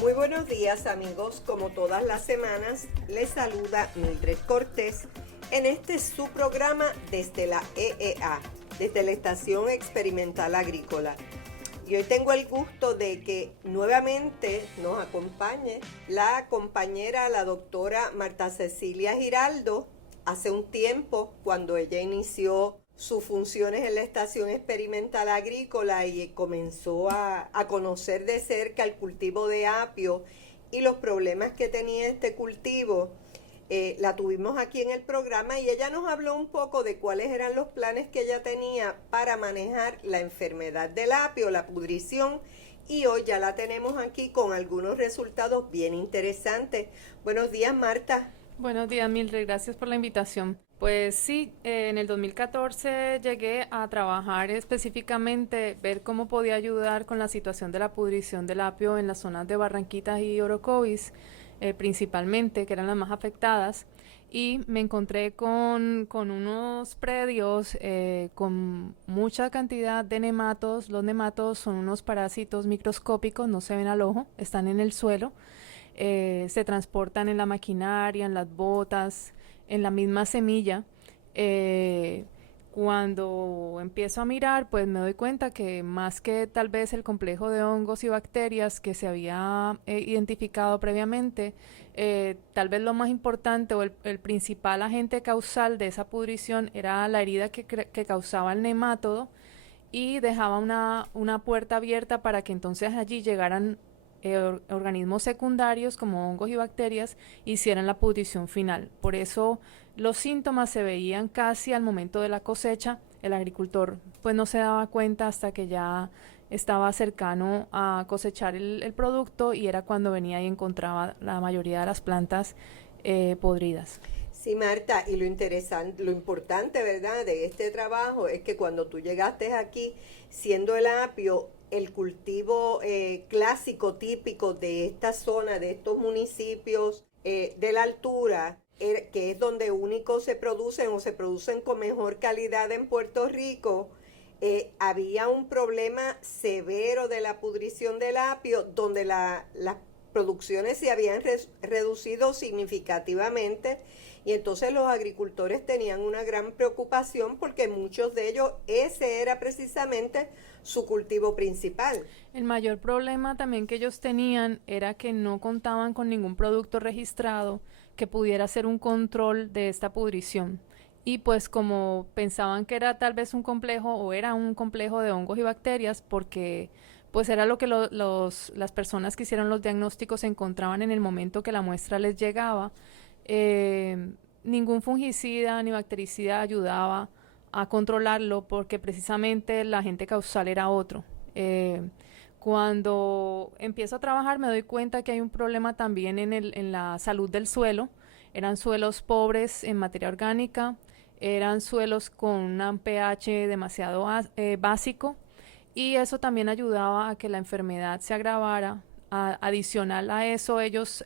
Muy buenos días amigos, como todas las semanas les saluda Mildred Cortés en este su programa desde la EEA, desde la Estación Experimental Agrícola. Y hoy tengo el gusto de que nuevamente nos acompañe la compañera, la doctora Marta Cecilia Giraldo. Hace un tiempo, cuando ella inició sus funciones en la Estación Experimental Agrícola y comenzó a conocer de cerca el cultivo de apio y los problemas que tenía este cultivo, la tuvimos aquí en el programa y ella nos habló un poco de cuáles eran los planes que ella tenía para manejar la enfermedad del apio, la pudrición, y hoy ya la tenemos aquí con algunos resultados bien interesantes. Buenos días, Marta. Buenos días, Mildred, gracias por la invitación. Pues sí, en el 2014 llegué a trabajar específicamente, ver cómo podía ayudar con la situación de la pudrición del apio en las zonas de Barranquitas y Orocovis, principalmente, que eran las más afectadas, y me encontré con unos predios con mucha cantidad de nematos. Los nematos son unos parásitos microscópicos, no se ven al ojo, están en el suelo, se transportan en la maquinaria, en las botas, en la misma semilla. Cuando empiezo a mirar, pues me doy cuenta que más que tal vez el complejo de hongos y bacterias que se había identificado previamente, tal vez lo más importante o el principal agente causal de esa pudrición era la herida que causaba el nemátodo, y dejaba una puerta abierta para que entonces allí llegaran organismos secundarios como hongos y bacterias hicieran la pudrición final. Por eso los síntomas se veían casi al momento de la cosecha. El agricultor pues no se daba cuenta hasta que ya estaba cercano a cosechar el producto, y era cuando venía y encontraba la mayoría de las plantas podridas. Sí, Marta, y lo interesante, lo importante, ¿verdad?, de este trabajo es que cuando tú llegaste aquí, siendo el apio el cultivo clásico, típico de esta zona, de estos municipios de la altura, que es donde único se producen o se producen con mejor calidad en Puerto Rico, había un problema severo de la pudrición del apio, donde las producciones se habían reducido significativamente, y entonces los agricultores tenían una gran preocupación porque muchos de ellos ese era precisamente su cultivo principal. El mayor problema también que ellos tenían era que no contaban con ningún producto registrado que pudiera hacer un control de esta pudrición. Y pues como pensaban que era tal vez un complejo, o era un complejo de hongos y bacterias, porque pues era lo que las personas que hicieron los diagnósticos encontraban en el momento que la muestra les llegaba, ningún fungicida ni bactericida ayudaba a controlarlo, porque precisamente el agente causal era otro. Cuando empiezo a trabajar me doy cuenta que hay un problema también en la salud del suelo. Eran suelos pobres en materia orgánica, eran suelos con un pH demasiado básico, y eso también ayudaba a que la enfermedad se agravara. Adicional a eso, ellos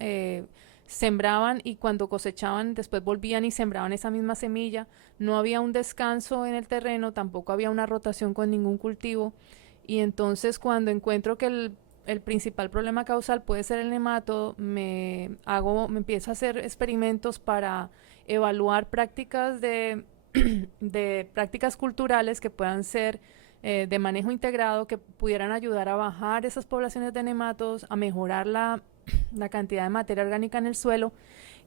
sembraban, y cuando cosechaban después volvían y sembraban esa misma semilla. No había un descanso en el terreno, tampoco había una rotación con ningún cultivo, y entonces cuando encuentro que el principal problema causal puede ser el nemátodo, me empiezo a hacer experimentos para evaluar prácticas de prácticas culturales que puedan ser de manejo integrado, que pudieran ayudar a bajar esas poblaciones de nemátodos, a mejorar la cantidad de materia orgánica en el suelo,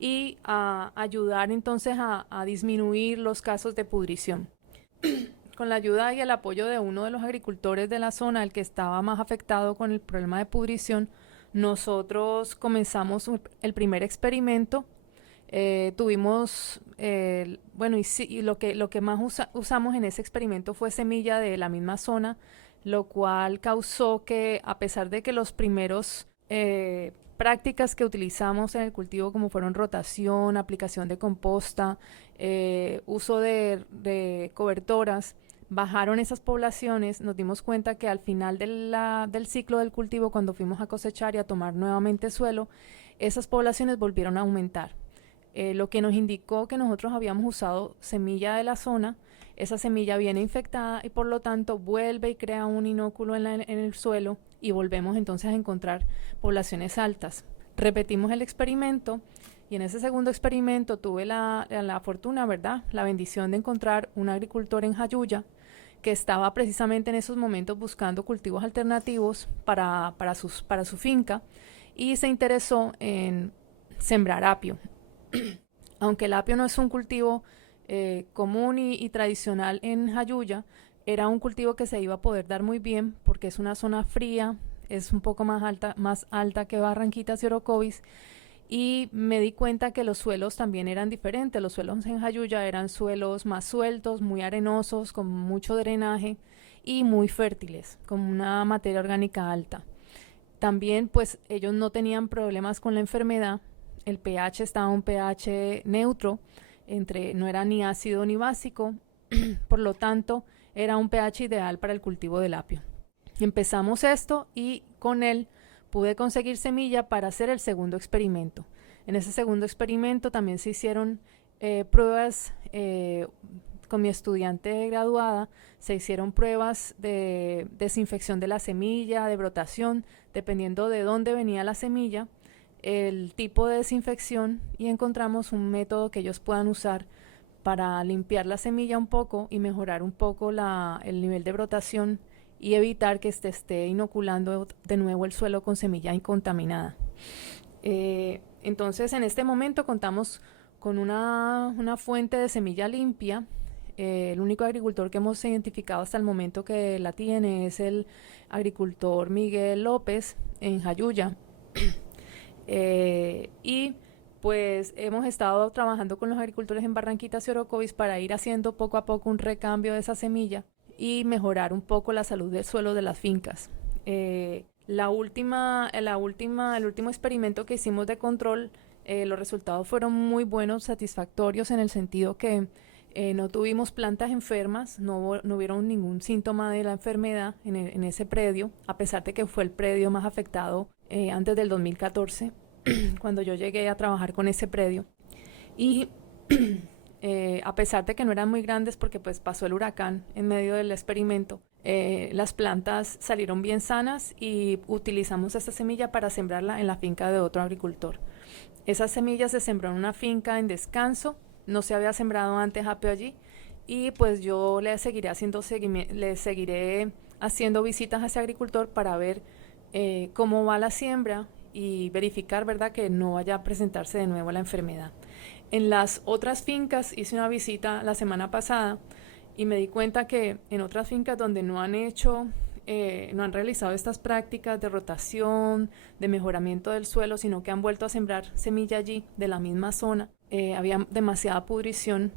y a ayudar entonces a disminuir los casos de pudrición. Con la ayuda y el apoyo de uno de los agricultores de la zona, el que estaba más afectado con el problema de pudrición, nosotros comenzamos el primer experimento. Tuvimos, y lo que más usamos en ese experimento fue semilla de la misma zona, lo cual causó que, a pesar de que los primeros prácticas que utilizamos en el cultivo, como fueron rotación, aplicación de composta, uso de cobertoras, bajaron esas poblaciones, nos dimos cuenta que al final del ciclo del cultivo, cuando fuimos a cosechar y a tomar nuevamente suelo, esas poblaciones volvieron a aumentar. Lo que nos indicó que nosotros habíamos usado semilla de la zona, esa semilla viene infectada y por lo tanto vuelve y crea un inóculo en el suelo y volvemos entonces a encontrar poblaciones altas. Repetimos el experimento y en ese segundo experimento tuve la fortuna, ¿verdad? La bendición de encontrar un agricultor en Jayuya que estaba precisamente en esos momentos buscando cultivos alternativos para su finca y se interesó en sembrar apio. Aunque el apio no es un cultivo común y tradicional en Jayuya, era un cultivo que se iba a poder dar muy bien porque es una zona fría, es un poco más alta que Barranquitas y Orocovis, y me di cuenta que los suelos también eran diferentes. Los suelos en Jayuya eran suelos más sueltos, muy arenosos, con mucho drenaje y muy fértiles, con una materia orgánica alta. También pues ellos no tenían problemas con la enfermedad, el pH estaba un pH neutro, no era ni ácido ni básico, por lo tanto era un pH ideal para el cultivo del apio. Empezamos esto y con él pude conseguir semilla para hacer el segundo experimento. En ese segundo experimento también se hicieron pruebas con mi estudiante graduada, se hicieron pruebas de desinfección de la semilla, de brotación, dependiendo de dónde venía la semilla, el tipo de desinfección, y encontramos un método que ellos puedan usar para limpiar la semilla un poco y mejorar un poco el nivel de brotación y evitar que esté inoculando de nuevo el suelo con semilla incontaminada. Entonces en este momento contamos con una fuente de semilla limpia. El único agricultor que hemos identificado hasta el momento que la tiene es el agricultor Miguel López en Jayuya. Y pues hemos estado trabajando con los agricultores en Barranquitas y Orocovis para ir haciendo poco a poco un recambio de esa semilla y mejorar un poco la salud del suelo de las fincas. El último experimento que hicimos de control, los resultados fueron muy buenos, satisfactorios en el sentido que no tuvimos plantas enfermas, no hubieron ningún síntoma de la enfermedad en ese predio, a pesar de que fue el predio más afectado antes del 2014, cuando yo llegué a trabajar con ese predio. Y a pesar de que no eran muy grandes porque pues pasó el huracán en medio del experimento, las plantas salieron bien sanas y utilizamos esta semilla para sembrarla en la finca de otro agricultor. Esa semilla se sembró en una finca en descanso, no se había sembrado antes apio allí, y pues yo le seguiré haciendo visitas a ese agricultor para ver cómo va la siembra y verificar, ¿verdad?, que no vaya a presentarse de nuevo la enfermedad. En las otras fincas hice una visita la semana pasada y me di cuenta que en otras fincas donde no han realizado estas prácticas de rotación, de mejoramiento del suelo, sino que han vuelto a sembrar semilla allí de la misma zona, había demasiada pudrición,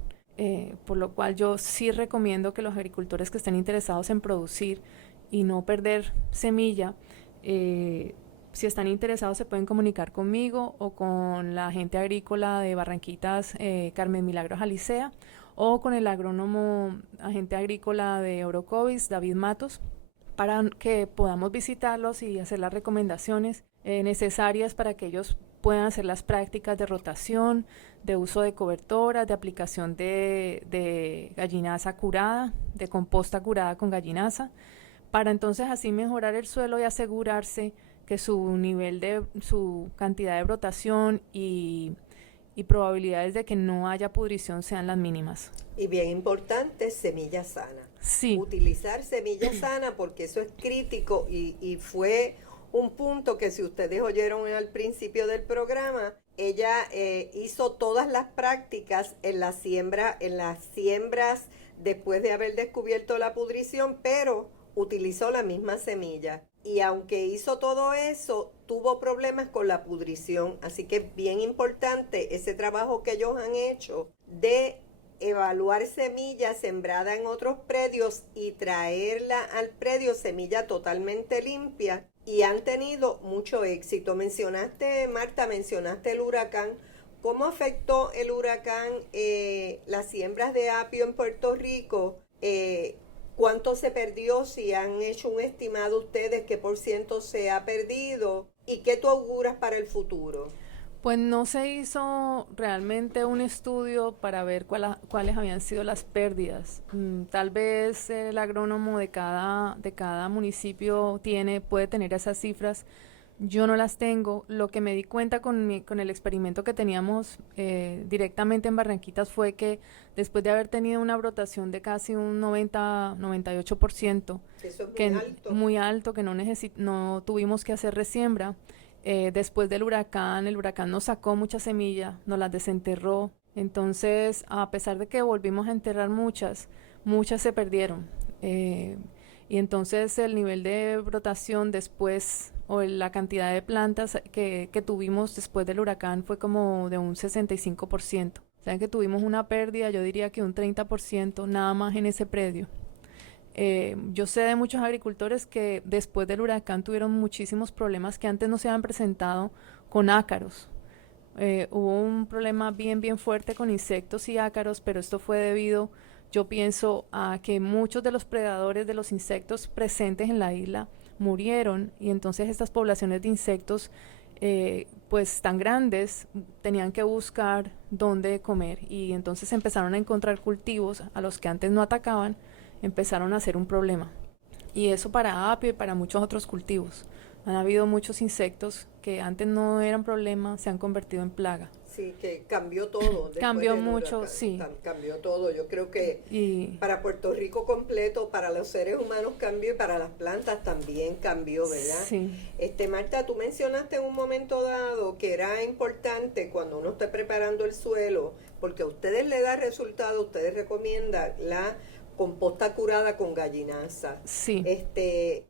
por lo cual yo sí recomiendo que los agricultores que estén interesados en producir y no perder semilla, si están interesados se pueden comunicar conmigo o con la agente agrícola de Barranquitas, Carmen Milagros Alicea, o con el agrónomo agente agrícola de Orocovis, David Matos, para que podamos visitarlos y hacer las recomendaciones necesarias para que ellos puedan hacer las prácticas de rotación, de uso de cobertoras, de aplicación de gallinaza curada, de composta curada con gallinaza, para entonces así mejorar el suelo y asegurarse que su cantidad de brotación y probabilidades de que no haya pudrición sean las mínimas. Y bien importante, semilla sana. Sí. Utilizar semilla sana, porque eso es crítico y fue un punto que, si ustedes oyeron al principio del programa, ella hizo todas las prácticas en las siembras después de haber descubierto la pudrición, pero utilizó la misma semilla. Y aunque hizo todo eso, tuvo problemas con la pudrición. Así que es bien importante ese trabajo que ellos han hecho de evaluar semilla sembrada en otros predios y traerla al predio semilla totalmente limpia. Y han tenido mucho éxito. Marta, mencionaste el huracán. ¿Cómo afectó el huracán las siembras de apio en Puerto Rico? ¿Cuánto se perdió? Si han hecho un estimado ustedes, ¿qué por ciento se ha perdido? ¿Y qué tú auguras para el futuro? Pues no se hizo realmente un estudio para ver cuáles habían sido las pérdidas. Tal vez el agrónomo de cada municipio puede tener esas cifras. Yo no las tengo. Lo que me di cuenta con el experimento que teníamos directamente en Barranquitas fue que después de haber tenido una brotación de casi un 98%, Eso es muy que alto. muy alto, que no tuvimos que hacer resiembra. Después del huracán, el huracán nos sacó mucha semilla, nos las desenterró. Entonces, a pesar de que volvimos a enterrar muchas se perdieron. Y entonces el nivel de brotación después, o la cantidad de plantas que tuvimos después del huracán fue como de un 65%. O sea que tuvimos una pérdida, yo diría que un 30% nada más en ese predio. Yo sé de muchos agricultores que después del huracán tuvieron muchísimos problemas que antes no se habían presentado con ácaros. Hubo un problema bien fuerte con insectos y ácaros, pero esto fue debido, yo pienso, a que muchos de los predadores de los insectos presentes en la isla murieron, y entonces estas poblaciones de insectos pues tan grandes tenían que buscar dónde comer, y entonces empezaron a encontrar cultivos a los que antes no atacaban, empezaron a ser un problema. Y eso para apio y para muchos otros cultivos. Han habido muchos insectos que antes no eran problema, se han convertido en plaga. Sí, que cambió todo. Cambió mucho, huracán. sí. Cambió todo. Yo creo que para Puerto Rico completo, para los seres humanos cambió, y para las plantas también cambió, ¿verdad? Sí. Marta, tú mencionaste en un momento dado que era importante cuando uno esté preparando el suelo, porque a ustedes le da resultado, ustedes recomiendan la composta curada con gallinaza. Sí.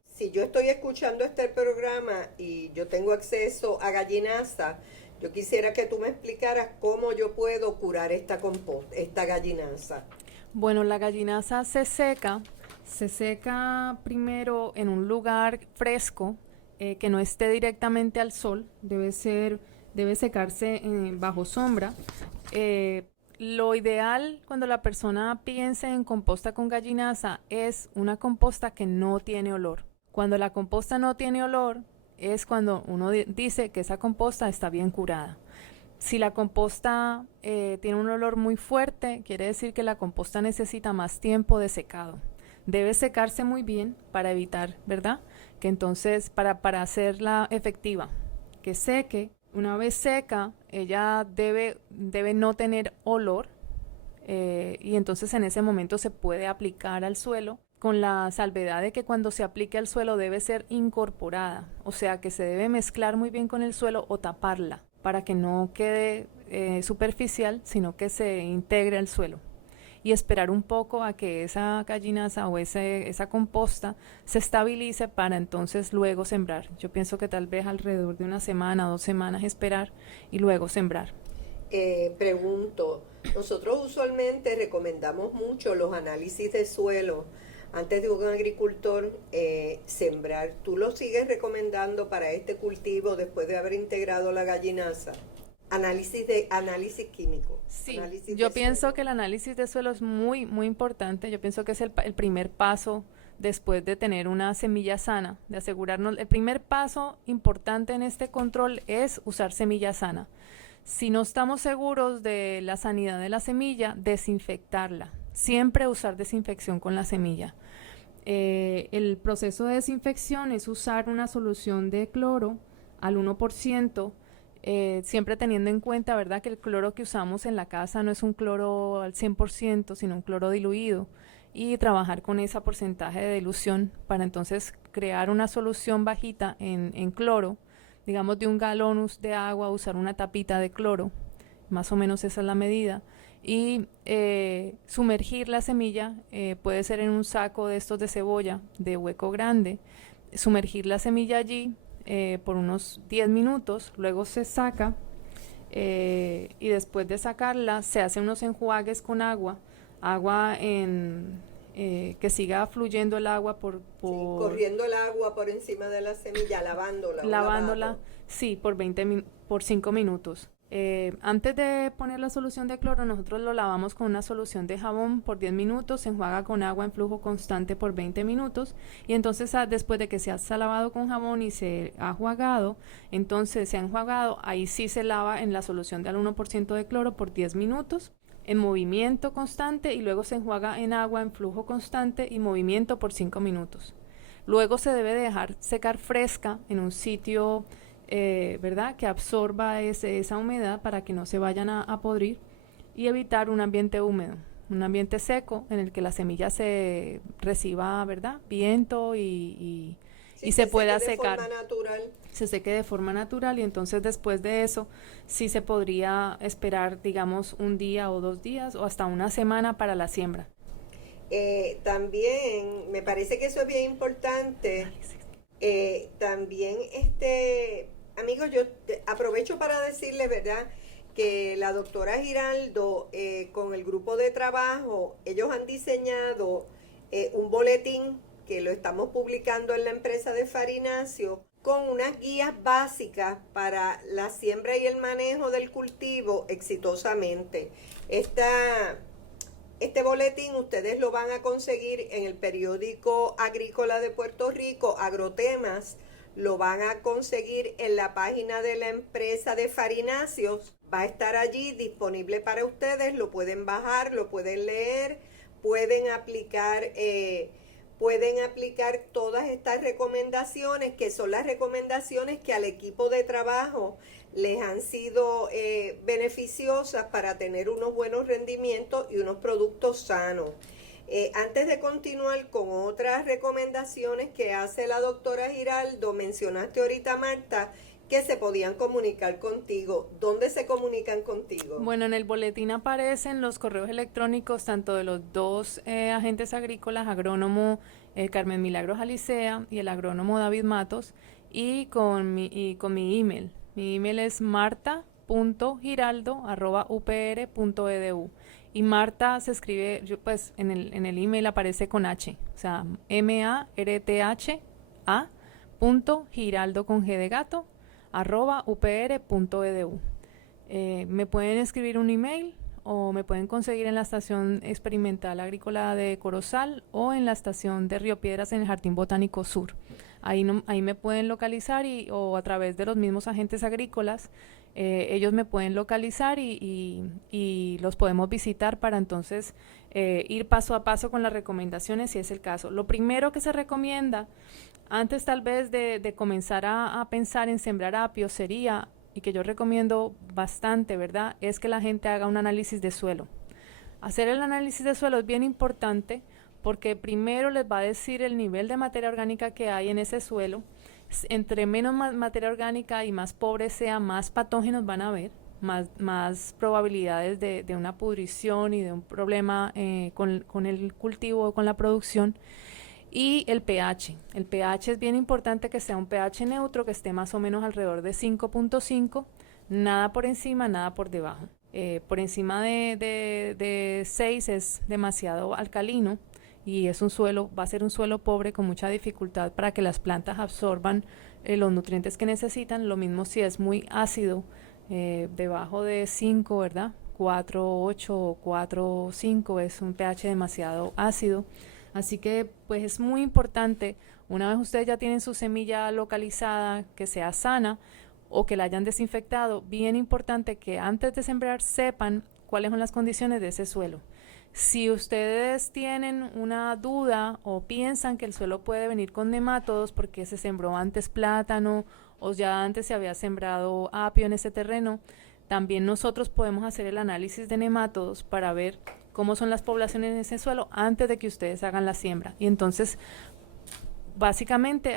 Si yo estoy escuchando este programa y yo tengo acceso a gallinaza, yo quisiera que tú me explicaras cómo yo puedo curar esta gallinaza. Bueno, la gallinaza se seca primero en un lugar fresco, que no esté directamente al sol, debe secarse bajo sombra. Lo ideal cuando la persona piense en composta con gallinaza es una composta que no tiene olor. Cuando la composta no tiene olor es cuando uno dice que esa composta está bien curada. Si la composta tiene un olor muy fuerte, quiere decir que la composta necesita más tiempo de secado. Debe secarse muy bien para evitar, ¿verdad? Que entonces, para hacerla efectiva, que seque. Una vez seca, ella debe no tener olor, y entonces en ese momento se puede aplicar al suelo, con la salvedad de que cuando se aplique al suelo debe ser incorporada, o sea que se debe mezclar muy bien con el suelo o taparla para que no quede superficial, sino que se integre al suelo, y esperar un poco a que esa gallinaza o esa composta se estabilice para entonces luego sembrar. Yo pienso que tal vez alrededor de 1 semana, 2 semanas esperar y luego sembrar. Pregunto, nosotros usualmente recomendamos mucho los análisis de suelo antes de un agricultor sembrar. ¿Tú lo sigues recomendando para este cultivo después de haber integrado la gallinaza? Análisis químico. Sí, yo pienso suelo. que el análisis de suelo es muy importante. Yo pienso que es el primer paso después de tener una semilla sana, de asegurarnos. El primer paso importante en este control es usar semilla sana. Si no estamos seguros de la sanidad de la semilla, desinfectarla. Siempre usar desinfección con la semilla. El proceso de desinfección es usar una solución de cloro al 1%, siempre teniendo en cuenta, ¿verdad?, que el cloro que usamos en la casa no es un cloro al 100%, sino un cloro diluido, y trabajar con ese porcentaje de dilución para entonces crear una solución bajita en cloro, digamos de 1 galón de agua, usar una tapita de cloro, más o menos esa es la medida, y sumergir la semilla, puede ser en un saco de estos de cebolla de hueco grande, sumergir la semilla allí por unos 10 minutos, luego se saca, y después de sacarla se hace unos enjuagues con agua que siga fluyendo el agua Sí, corriendo el agua por encima de la semilla, lavándola. Sí, por 5 minutos. Antes de poner la solución de cloro, nosotros lo lavamos con una solución de jabón por 10 minutos, se enjuaga con agua en flujo constante por 20 minutos y entonces después de que se ha lavado con jabón y se ha enjuagado, entonces se ha enjuagado, ahí sí se lava en la solución del 1% de cloro por 10 minutos en movimiento constante y luego se enjuaga en agua en flujo constante y movimiento por 5 minutos. Luego se debe dejar secar fresca en un sitio ¿verdad? Que absorba esa humedad para que no se vayan a podrir y evitar un ambiente húmedo, un ambiente seco en el que la semilla se reciba, ¿verdad? Viento y se pueda secar. Se seque de forma natural y entonces después de eso sí se podría esperar, digamos, un día o 2 días o hasta una semana para la siembra. También me parece que eso es bien importante. También amigos, yo aprovecho para decirles, ¿verdad?, que la doctora Giraldo con el grupo de trabajo, ellos han diseñado un boletín que lo estamos publicando en la empresa de Farináceo con unas guías básicas para la siembra y el manejo del cultivo exitosamente. Este boletín ustedes lo van a conseguir en el periódico agrícola de Puerto Rico, Agrotemas. Lo van a conseguir en la página de la empresa de Farináceos. Va a estar allí disponible para ustedes. Lo pueden bajar, lo pueden leer, pueden aplicar todas estas recomendaciones, que son las recomendaciones que al equipo de trabajo les han sido beneficiosas para tener unos buenos rendimientos y unos productos sanos. Antes de continuar con otras recomendaciones que hace la doctora Giraldo, mencionaste ahorita, Marta, que se podían comunicar contigo. ¿Dónde se comunican contigo? Bueno, en el boletín aparecen los correos electrónicos tanto de los dos agentes agrícolas, agrónomo Carmen Milagros Alicea y el agrónomo David Matos, y con mi email. Mi email es marta.giraldo@upr.edu. Y Marta se escribe, pues en el email aparece con H, o sea, martha.giraldo con G de gato, @upr.edu. Me pueden escribir un email o me pueden conseguir en la estación experimental agrícola de Corozal o en la estación de Río Piedras en el Jardín Botánico Sur. Ahí me pueden localizar o a través de los mismos agentes agrícolas. Ellos me pueden localizar y los podemos visitar para entonces ir paso a paso con las recomendaciones si es el caso. Lo primero que se recomienda antes tal vez de comenzar a pensar en sembrar apio sería, y que yo recomiendo bastante, ¿verdad?, es que la gente haga un análisis de suelo. Hacer el análisis de suelo es bien importante porque primero les va a decir el nivel de materia orgánica que hay en ese suelo. Entre menos materia orgánica y más pobre sea, más patógenos van a haber, más probabilidades de una pudrición y de un problema con el cultivo o con la producción. Y el pH. El pH es bien importante que sea un pH neutro, que esté más o menos alrededor de 5.5, nada por encima, nada por debajo. Por encima de 6 es demasiado alcalino y va a ser un suelo pobre con mucha dificultad para que las plantas absorban los nutrientes que necesitan. Lo mismo si es muy ácido, debajo de 5, ¿verdad? 4.8 o 4.5 es un pH demasiado ácido. Así que pues es muy importante, una vez ustedes ya tienen su semilla localizada, que sea sana o que la hayan desinfectado, bien importante que antes de sembrar sepan cuáles son las condiciones de ese suelo. Si ustedes tienen una duda o piensan que el suelo puede venir con nemátodos porque se sembró antes plátano o ya antes se había sembrado apio en ese terreno, también nosotros podemos hacer el análisis de nemátodos para ver cómo son las poblaciones en ese suelo antes de que ustedes hagan la siembra. Y entonces, básicamente,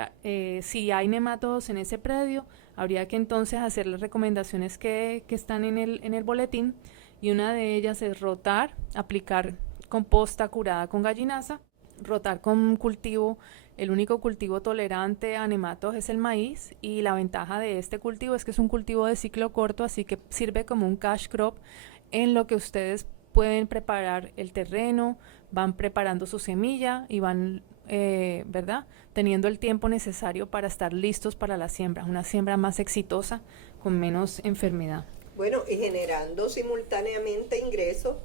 si hay nemátodos en ese predio, habría que entonces hacer las recomendaciones que están en el boletín, y una de ellas es rotar, aplicar composta curada con gallinaza, rotar con cultivo. El único cultivo tolerante a nematodos es el maíz, y la ventaja de este cultivo es que es un cultivo de ciclo corto, así que sirve como un cash crop en lo que ustedes pueden preparar el terreno, van preparando su semilla y van, ¿verdad?, teniendo el tiempo necesario para estar listos para la siembra, una siembra más exitosa con menos enfermedad. Bueno, y generando simultáneamente ingresos,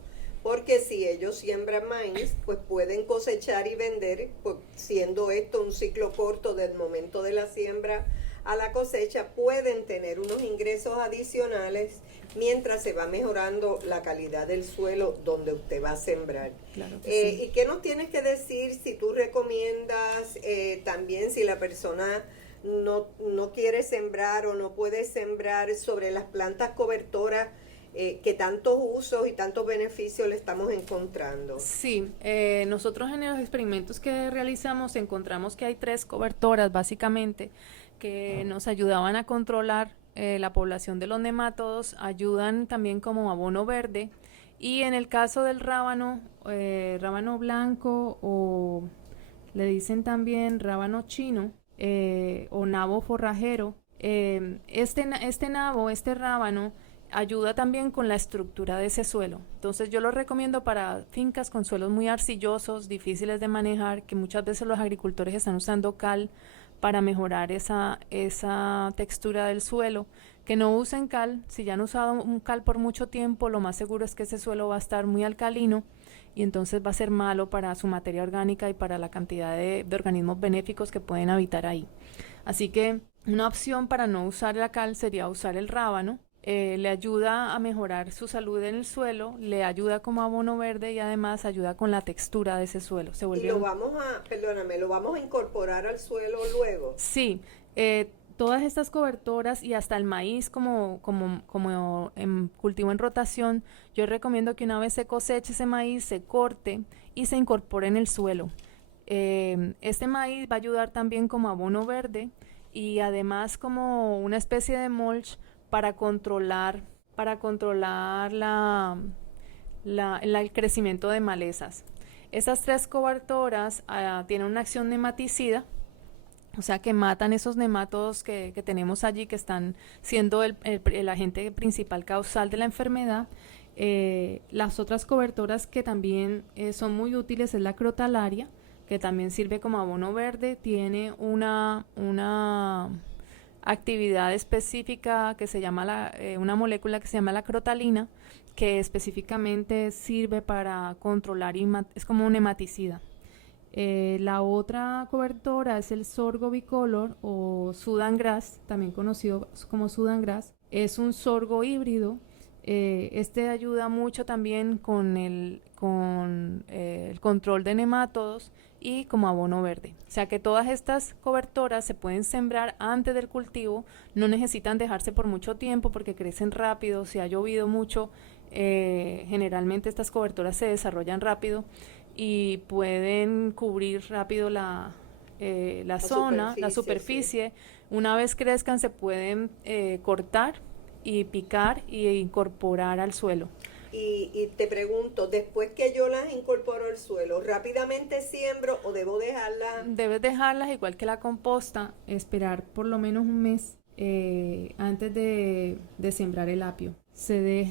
porque si ellos siembran maíz, pues pueden cosechar y vender, pues siendo esto un ciclo corto del momento de la siembra a la cosecha, pueden tener unos ingresos adicionales mientras se va mejorando la calidad del suelo donde usted va a sembrar. Claro que sí. ¿Y qué nos tienes que decir si tú recomiendas también si la persona no quiere sembrar o no puede sembrar sobre las plantas cobertoras que tantos usos y tantos beneficios le estamos encontrando? Sí, nosotros en los experimentos que realizamos encontramos que hay 3 cobertoras básicamente que nos ayudaban a controlar la población de los nemátodos, ayudan también como abono verde, y en el caso del rábano, rábano blanco, o le dicen también rábano chino, o nabo forrajero, este rábano ayuda también con la estructura de ese suelo. Entonces yo lo recomiendo para fincas con suelos muy arcillosos, difíciles de manejar, que muchas veces los agricultores están usando cal para mejorar esa textura del suelo. Que no usen cal. Si ya han usado un cal por mucho tiempo, lo más seguro es que ese suelo va a estar muy alcalino y entonces va a ser malo para su materia orgánica y para la cantidad de organismos benéficos que pueden habitar ahí. Así que una opción para no usar la cal sería usar el rábano. Le ayuda a mejorar su salud en el suelo, le ayuda como abono verde y además ayuda con la textura de ese suelo. Y lo vamos a incorporar al suelo luego. Sí, todas estas cobertoras y hasta el maíz como cultivo en rotación, yo recomiendo que una vez se coseche ese maíz, se corte y se incorpore en el suelo. Este maíz va a ayudar también como abono verde y además como una especie de mulch para controlar el crecimiento de malezas. Estas 3 cobertoras tienen una acción nematicida, o sea que matan esos nemátodos que tenemos allí, que están siendo el agente principal causal de la enfermedad. Las otras cobertoras que también son muy útiles es la crotalaria, que también sirve como abono verde, tiene una actividad específica que se llama una molécula que se llama la crotalina, que específicamente sirve para controlar es como un nematicida. La otra cobertora es el sorgo bicolor o Sudan grass, también conocido como Sudan grass. Es un sorgo híbrido. Este ayuda mucho también con el control de nemátodos y como abono verde. O sea que todas estas cobertoras se pueden sembrar antes del cultivo, no necesitan dejarse por mucho tiempo porque crecen rápido. Si ha llovido mucho, generalmente estas cobertoras se desarrollan rápido y pueden cubrir rápido la zona, la superficie. Sí. Una vez crezcan se pueden cortar y picar e incorporar al suelo. Y te pregunto, después que yo las incorporo al suelo, ¿rápidamente siembro o debo dejarlas? Debes dejarlas igual que la composta, esperar por lo menos un mes antes de sembrar el apio. Se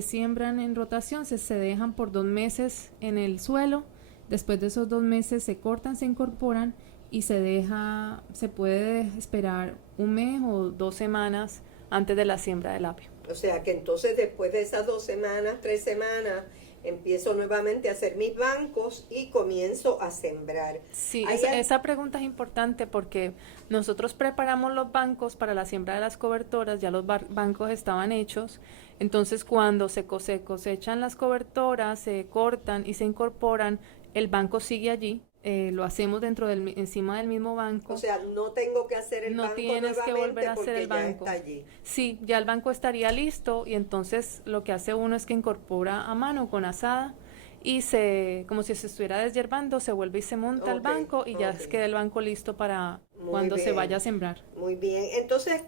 siembran en rotación, se dejan por 2 meses en el suelo. Después de esos 2 meses se cortan, se incorporan y se puede esperar un mes o 2 semanas antes de la siembra del apio. O sea que entonces después de esas 2 semanas, 3 semanas, empiezo nuevamente a hacer mis bancos y comienzo a sembrar. Sí, esa pregunta es importante porque nosotros preparamos los bancos para la siembra de las cobertoras, ya los bancos estaban hechos, entonces cuando se cosechan las cobertoras, se cortan y se incorporan, el banco sigue allí. Lo hacemos encima del mismo banco. O sea, no tengo que hacer el banco nuevamente. No tienes que volver a hacer el banco. Ya está allí. Sí, ya el banco estaría listo y entonces lo que hace uno es que incorpora a mano con azada y como si se estuviera deshiervando, se vuelve y se monta el banco y ya queda el banco listo para cuando se vaya a sembrar. Muy bien. Entonces,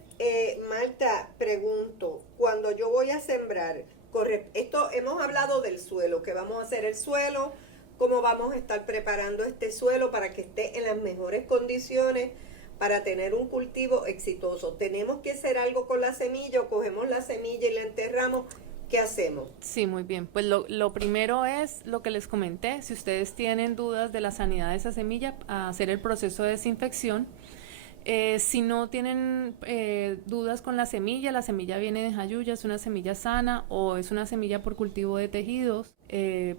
Marta, pregunto, cuando yo voy a sembrar, hemos hablado del suelo, que vamos a hacer el suelo, cómo vamos a estar preparando este suelo para que esté en las mejores condiciones para tener un cultivo exitoso. ¿Tenemos que hacer algo con la semilla o cogemos la semilla y la enterramos? ¿Qué hacemos? Sí, muy bien. Pues lo primero es lo que les comenté. Si ustedes tienen dudas de la sanidad de esa semilla, hacer el proceso de desinfección. Si no tienen dudas con la semilla viene de jayuya, es una semilla sana o es una semilla por cultivo de tejidos,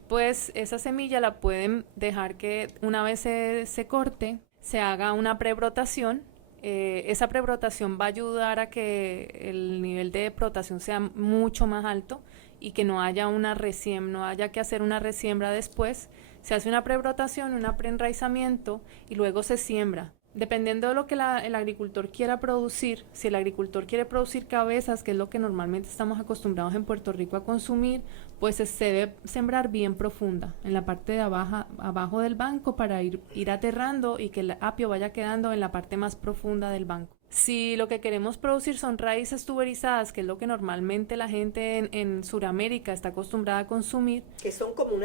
pues esa semilla la pueden dejar que una vez se corte, se haga una prebrotación. Esa prebrotación va a ayudar a que el nivel de brotación sea mucho más alto y que no haya no haya que hacer una resiembra después. Se hace una prebrotación, un preenraizamiento y luego se siembra. Dependiendo de lo que el agricultor quiera producir, si el agricultor quiere producir cabezas, que es lo que normalmente estamos acostumbrados en Puerto Rico a consumir, pues se debe sembrar bien profunda, en la parte de abajo del banco para ir aterrando y que el apio vaya quedando en la parte más profunda del banco. Si lo que queremos producir son raíces tuberizadas, que es lo que normalmente la gente en Sudamérica está acostumbrada a consumir, que son como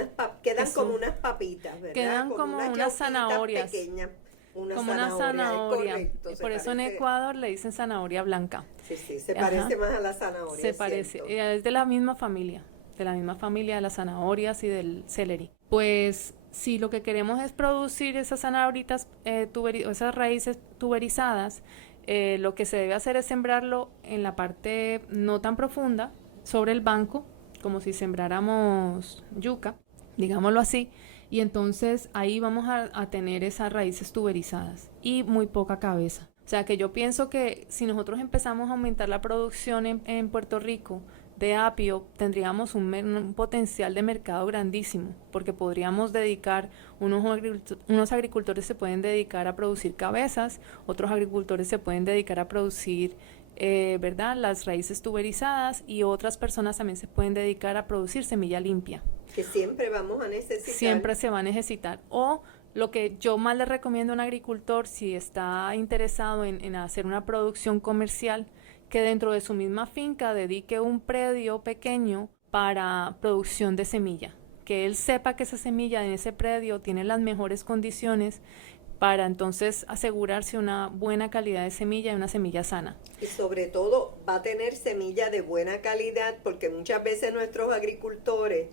quedan como unas papitas, ¿verdad? Quedan como unas zanahorias. Pequeñas. Como una zanahoria. Correcto, por eso en Ecuador le dicen zanahoria blanca. Sí, se parece más a la zanahoria. Se parece, es de la misma familia de las zanahorias y del celery. Pues si lo que queremos es producir esas zanahoritas, esas raíces tuberizadas, lo que se debe hacer es sembrarlo en la parte no tan profunda, sobre el banco, como si sembráramos yuca, digámoslo así. Y entonces ahí vamos a tener esas raíces tuberizadas y muy poca cabeza. O sea que yo pienso que si nosotros empezamos a aumentar la producción en Puerto Rico de apio, tendríamos un potencial de mercado grandísimo, porque podríamos dedicar, unos agricultores se pueden dedicar a producir cabezas, otros agricultores se pueden dedicar a producir ¿verdad? Las raíces tuberizadas, y otras personas también se pueden dedicar a producir semilla limpia. Que siempre vamos a necesitar. Siempre se va a necesitar. O lo que yo más le recomiendo a un agricultor, si está interesado en hacer una producción comercial, que dentro de su misma finca dedique un predio pequeño para producción de semilla. Que él sepa que esa semilla en ese predio tiene las mejores condiciones para entonces asegurarse una buena calidad de semilla y una semilla sana. Y sobre todo va a tener semilla de buena calidad, porque muchas veces nuestros agricultores,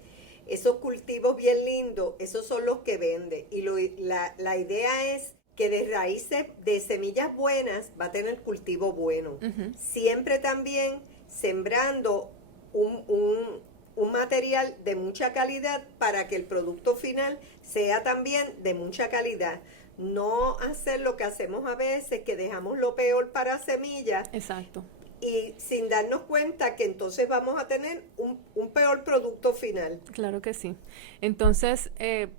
esos cultivos bien lindos, esos son los que venden. Y la idea es que de raíces, de semillas buenas, va a tener cultivo bueno. Uh-huh. Siempre también sembrando un material de mucha calidad para que el producto final sea también de mucha calidad. No hacer lo que hacemos a veces, que dejamos lo peor para semillas. Exacto. Y sin darnos cuenta que entonces vamos a tener un peor producto final. Claro que sí. Entonces,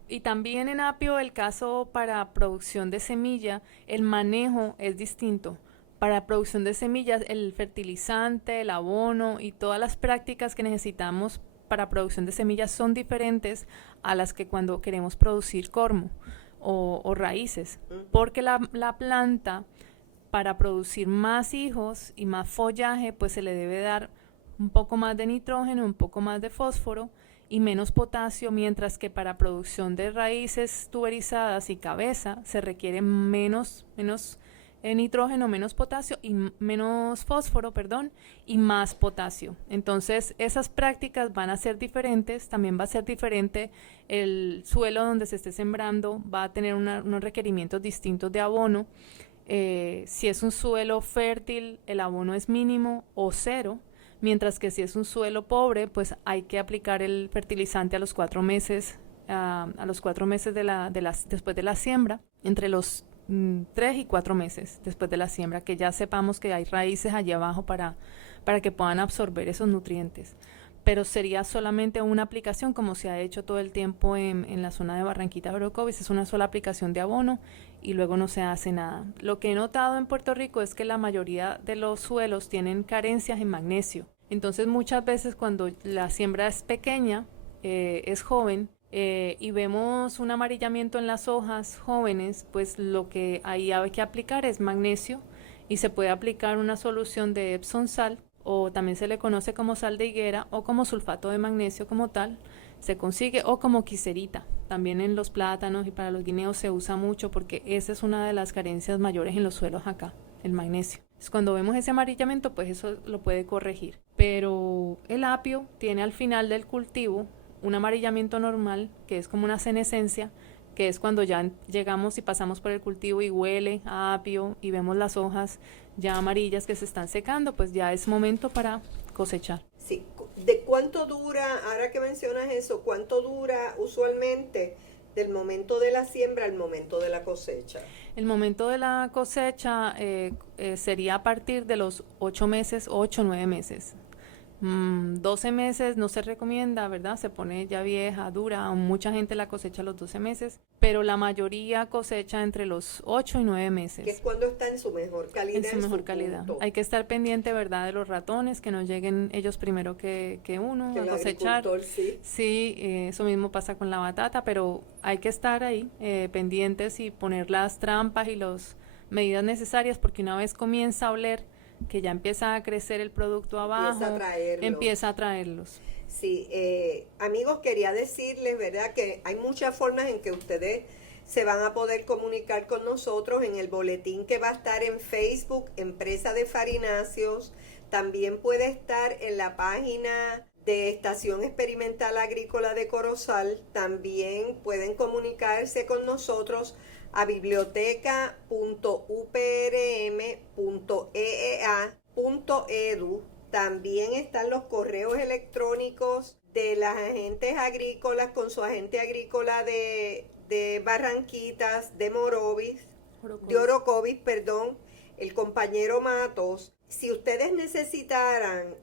y también en apio, el caso para producción de semilla, el manejo es distinto. Para producción de semillas, el fertilizante, el abono y todas las prácticas que necesitamos para producción de semillas son diferentes a las que cuando queremos producir cormo o raíces, porque la planta, para producir más hijos y más follaje, pues se le debe dar un poco más de nitrógeno, un poco más de fósforo y menos potasio, mientras que para producción de raíces tuberizadas y cabeza se requiere menos nitrógeno, menos potasio y menos fósforo, y más potasio. Entonces esas prácticas van a ser diferentes. También va a ser diferente el suelo donde se esté sembrando, va a tener unos requerimientos distintos de abono. Si es un suelo fértil, el abono es mínimo o cero, mientras que si es un suelo pobre, pues hay que aplicar el fertilizante a los 4 meses, después de la siembra, entre los 3 y 4 meses después de la siembra, que ya sepamos que hay raíces allí abajo para que puedan absorber esos nutrientes. Pero sería solamente una aplicación, como se ha hecho todo el tiempo en la zona de Barranquita Orocovis, es una sola aplicación de abono y luego no se hace nada. Lo que he notado en Puerto Rico es que la mayoría de los suelos tienen carencias en magnesio. Entonces muchas veces cuando la siembra es pequeña, es joven, y vemos un amarillamiento en las hojas jóvenes, pues lo que ahí hay que aplicar es magnesio, y se puede aplicar una solución de Epsom sal, o también se le conoce como sal de higuera o como sulfato de magnesio como tal, se consigue, o como quiserita. También en los plátanos y para los guineos se usa mucho porque esa es una de las carencias mayores en los suelos acá, el magnesio. Entonces, cuando vemos ese amarillamiento, pues eso lo puede corregir. Pero el apio tiene al final del cultivo un amarillamiento normal, que es como una senescencia, que es cuando ya llegamos y pasamos por el cultivo y huele a apio y vemos las hojas ya amarillas que se están secando, pues ya es momento para cosechar. Sí, ¿de cuánto dura, ahora que mencionas eso, cuánto dura usualmente del momento de la siembra al momento de la cosecha? El momento de la cosecha sería a partir de los 8 meses, 8 o 9 meses. 12 meses no se recomienda, ¿verdad? Se pone ya vieja, dura, mucha gente la cosecha a los 12 meses, pero la mayoría cosecha entre los 8 y 9 meses. Que es cuando está en su mejor calidad. En su mejor calidad. Punto. Hay que estar pendiente, ¿verdad?, de los ratones, que no lleguen ellos primero que uno que a cosechar. Sí, sí, eso mismo pasa con la batata, pero hay que estar ahí pendientes y poner las trampas y las medidas necesarias, porque una vez comienza a oler que ya empieza a crecer el producto abajo, empieza a traerlos. Sí, amigos, quería decirles, ¿verdad?, que hay muchas formas en que ustedes se van a poder comunicar con nosotros en el boletín que va a estar en Facebook, Empresa de Farináceos. También puede estar en la página de Estación Experimental Agrícola de Corozal. También pueden comunicarse con nosotros a biblioteca.uprm.eea.edu. También están los correos electrónicos de las agentes agrícolas con su agente agrícola de Barranquitas, de Orocovis, el compañero Matos. Si ustedes necesitaran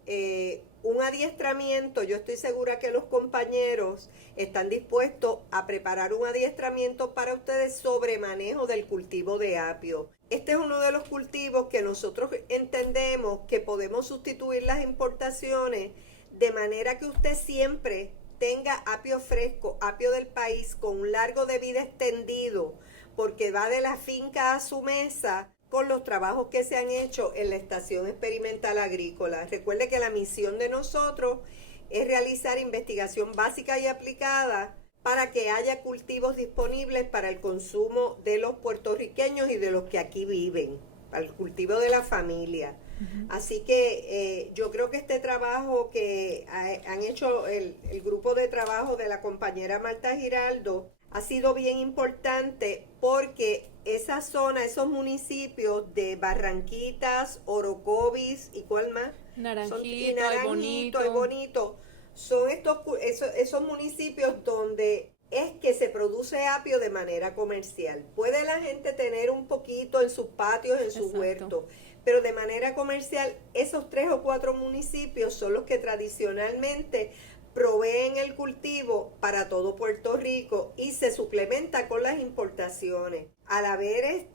un adiestramiento, yo estoy segura que los compañeros están dispuestos a preparar un adiestramiento para ustedes sobre manejo del cultivo de apio. Este es uno de los cultivos que nosotros entendemos que podemos sustituir las importaciones de manera que usted siempre tenga apio fresco, apio del país con un largo de vida extendido, porque va de la finca a su mesa con los trabajos que se han hecho en la Estación Experimental Agrícola. Recuerde que la misión de nosotros es realizar investigación básica y aplicada para que haya cultivos disponibles para el consumo de los puertorriqueños y de los que aquí viven, para el cultivo de la familia. Así que yo creo que este trabajo que han hecho el grupo de trabajo de la compañera Marta Giraldo ha sido bien importante, porque esa zona, esos municipios de Barranquitas, Orocovis y ¿cuál más? Naranjito, y Bonito, son esos municipios donde es que se produce apio de manera comercial. Puede la gente tener un poquito en sus patios, en sus huertos, pero de manera comercial esos 3 o 4 municipios son los que tradicionalmente proveen el cultivo para todo Puerto Rico y se suplementa con las importaciones. Al haber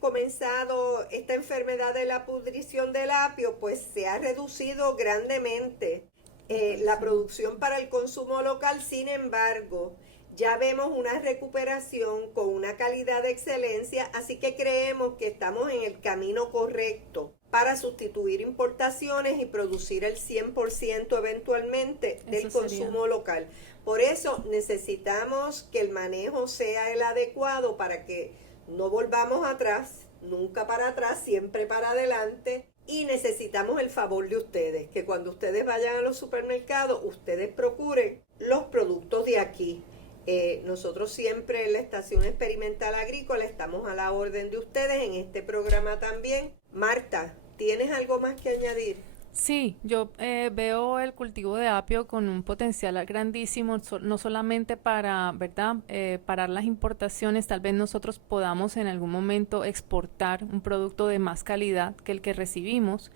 comenzado esta enfermedad de la pudrición del apio, pues se ha reducido grandemente la producción para el consumo local. Sin embargo, ya vemos una recuperación con una calidad de excelencia, así que creemos que estamos en el camino correcto para sustituir importaciones y producir el 100% eventualmente del consumo local. Por eso necesitamos que el manejo sea el adecuado para que no volvamos atrás, nunca para atrás, siempre para adelante. Y necesitamos el favor de ustedes, que cuando ustedes vayan a los supermercados, ustedes procuren los productos de aquí. Nosotros siempre en la Estación Experimental Agrícola estamos a la orden de ustedes en este programa también. Marta, ¿tienes algo más que añadir? Sí, yo veo el cultivo de apio con un potencial grandísimo, no solamente para, ¿verdad?, parar las importaciones. Tal vez nosotros podamos en algún momento exportar un producto de más calidad que el que recibimos,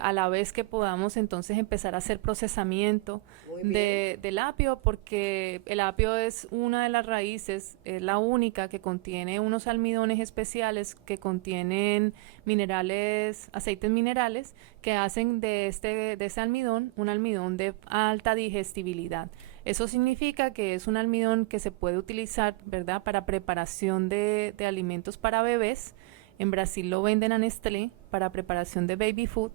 a la vez que podamos entonces empezar a hacer procesamiento del apio, porque el apio es una de las raíces, es la única que contiene unos almidones especiales que contienen minerales, aceites minerales, que hacen de ese almidón un almidón de alta digestibilidad. Eso significa que es un almidón que se puede utilizar, ¿verdad?, para preparación de alimentos para bebés. En Brasil lo venden a Nestlé para preparación de baby food,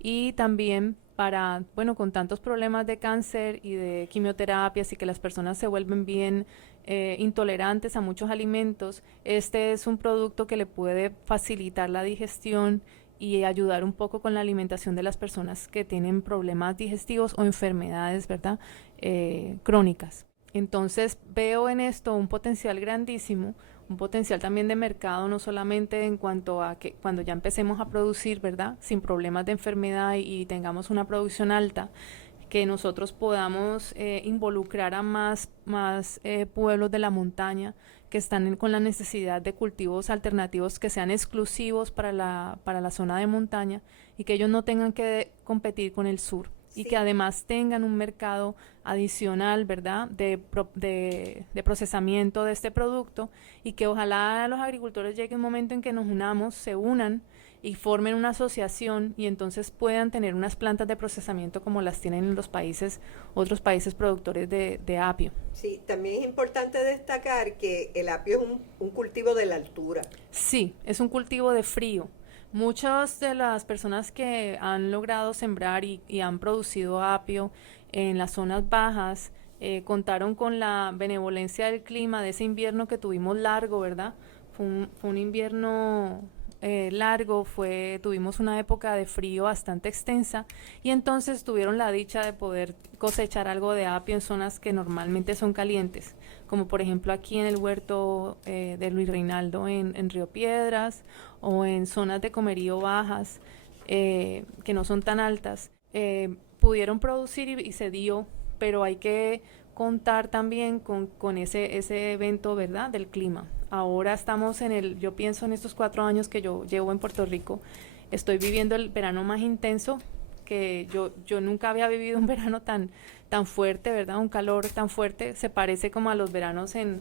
y también para, bueno, con tantos problemas de cáncer y de quimioterapias y que las personas se vuelven bien intolerantes a muchos alimentos, este es un producto que le puede facilitar la digestión y ayudar un poco con la alimentación de las personas que tienen problemas digestivos o enfermedades, ¿verdad?, crónicas. Entonces veo en esto un potencial grandísimo, un potencial también de mercado, no solamente en cuanto a que cuando ya empecemos a producir, ¿verdad? Sin problemas de enfermedad y tengamos una producción alta, que nosotros podamos involucrar a más pueblos de la montaña que están con la necesidad de cultivos alternativos que sean exclusivos para la zona de montaña y que ellos no tengan que competir con el sur. Sí. Y que además tengan un mercado adicional, ¿verdad?, de procesamiento de este producto, y que ojalá a los agricultores llegue un momento en que nos unamos, se unan y formen una asociación y entonces puedan tener unas plantas de procesamiento como las tienen en otros países productores de apio. Sí, también es importante destacar que el apio es un cultivo de la altura. Sí, es un cultivo de frío. Muchas de las personas que han logrado sembrar y han producido apio en las zonas bajas contaron con la benevolencia del clima de ese invierno que tuvimos largo, ¿verdad? Fue un invierno largo, tuvimos una época de frío bastante extensa y entonces tuvieron la dicha de poder cosechar algo de apio en zonas que normalmente son calientes, como por ejemplo aquí en el huerto de Luis Reinaldo en Río Piedras, o en zonas de Comerío bajas que no son tan altas. Pudieron producir y se dio, pero hay que contar también con ese evento, ¿verdad?, del clima. Ahora estamos yo pienso en estos 4 años que yo llevo en Puerto Rico, estoy viviendo el verano más intenso, que yo nunca había vivido un verano tan fuerte, ¿verdad?, un calor tan fuerte. Se parece como a los veranos en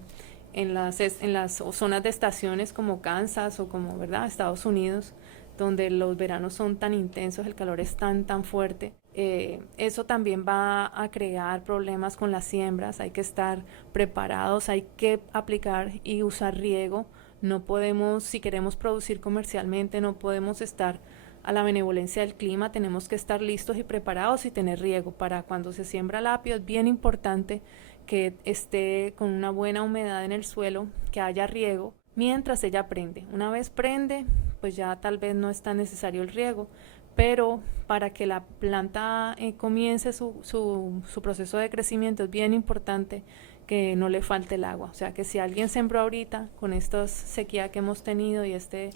las zonas de estaciones como Kansas o como, ¿verdad?, Estados Unidos, donde los veranos son tan intensos, el calor es tan fuerte. Eso también va a crear problemas con las siembras. Hay que estar preparados, hay que aplicar y usar riego. No podemos, si queremos producir comercialmente, no podemos estar a la benevolencia del clima. Tenemos que estar listos y preparados y tener riego. Para cuando se siembra el apio es bien importante que esté con una buena humedad en el suelo, que haya riego mientras ella prende. Una vez prende, pues ya tal vez no es tan necesario el riego, pero para que la planta comience su proceso de crecimiento es bien importante que no le falte el agua. O sea, que si alguien sembró ahorita con esta sequía que hemos tenido y este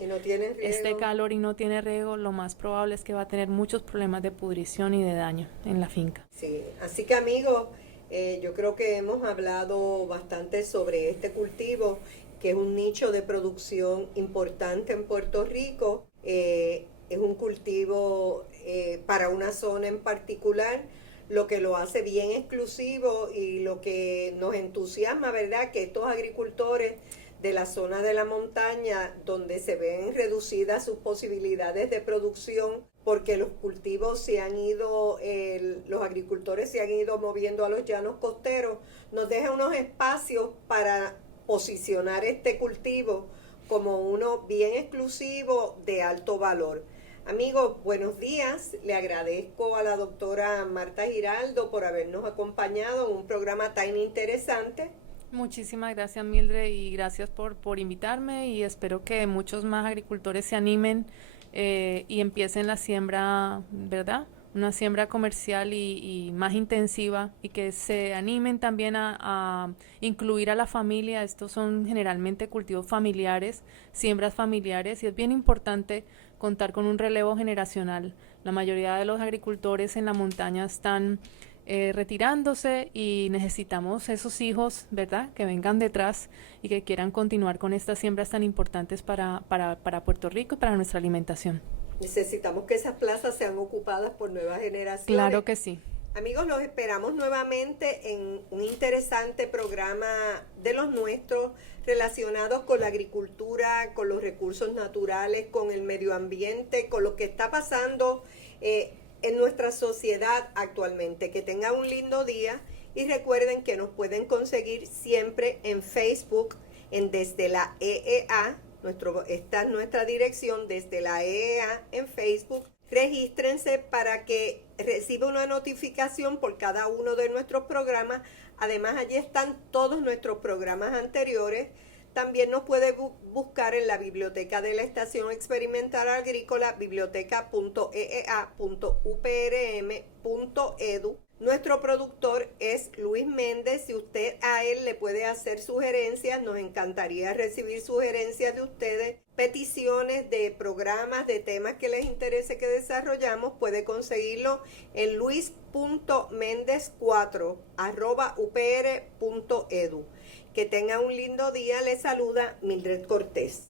calor y no tiene riego, lo más probable es que va a tener muchos problemas de pudrición y de daño en la finca. Sí, así que amigos, yo creo que hemos hablado bastante sobre este cultivo, que es un nicho de producción importante en Puerto Rico. Es un cultivo para una zona en particular, lo que lo hace bien exclusivo y lo que nos entusiasma, ¿verdad?, que estos agricultores de la zona de la montaña, donde se ven reducidas sus posibilidades de producción, porque los cultivos los agricultores se han ido moviendo a los llanos costeros, nos deja unos espacios para posicionar este cultivo como uno bien exclusivo de alto valor. Amigos, buenos días. Le agradezco a la doctora Marta Giraldo por habernos acompañado en un programa tan interesante. Muchísimas gracias, Mildred, y gracias por invitarme, y espero que muchos más agricultores se animen y empiecen la siembra, ¿verdad?, una siembra comercial y más intensiva, y que se animen también a incluir a la familia. Estos son generalmente cultivos familiares, siembras familiares, y es bien importante contar con un relevo generacional. La mayoría de los agricultores en la montaña están retirándose y necesitamos esos hijos, ¿verdad?, que vengan detrás y que quieran continuar con estas siembras tan importantes para Puerto Rico y para nuestra alimentación. Necesitamos que esas plazas sean ocupadas por nuevas generaciones. Claro que sí. Amigos, los esperamos nuevamente en un interesante programa de los nuestros relacionados con la agricultura, con los recursos naturales, con el medio ambiente, con lo que está pasando en nuestra sociedad actualmente. Que tengan un lindo día y recuerden que nos pueden conseguir siempre en Facebook, en Desde la EEA. Esta es nuestra dirección, Desde la EEA en Facebook. Regístrense para que reciba una notificación por cada uno de nuestros programas. Además, allí están todos nuestros programas anteriores. También nos puede buscar en la biblioteca de la Estación Experimental Agrícola, biblioteca.eea.uprm.edu. Nuestro productor es Luis Méndez. Si usted a él le puede hacer sugerencias, nos encantaría recibir sugerencias de ustedes, peticiones de programas, de temas que les interese que desarrollamos. Puede conseguirlo en luis.mendez4@upr.edu. Que tenga un lindo día. Le saluda Mildred Cortés.